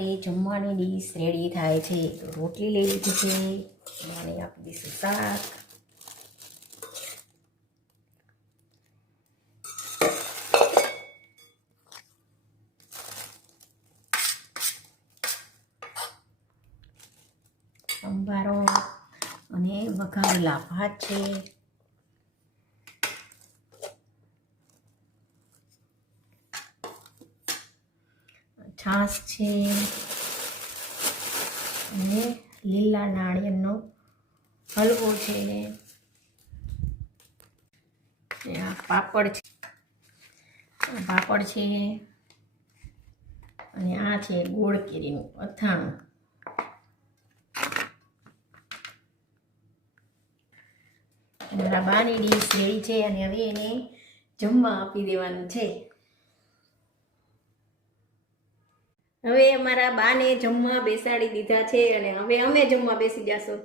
માટે જમવાની dish ready થાય છે. તો રોટલી લઈ લીધી છે અને આપી દઈશું શાક. સંભારો અને વઘારેલા ભાત છે. છાશ છે અને લીલા નાળિયેરનો હલવો છે. આ પાપડ છે, અને આ છે ગોળ કેરીનું અથાણું. મારા બાની ડીશ રેડી છે અને હવે એને જમવા આપી દેવાનું છે. હવે અમારા બાને જમવા બેસાડી દીધા છે અને હવે અમે જમવા બેસી જશું.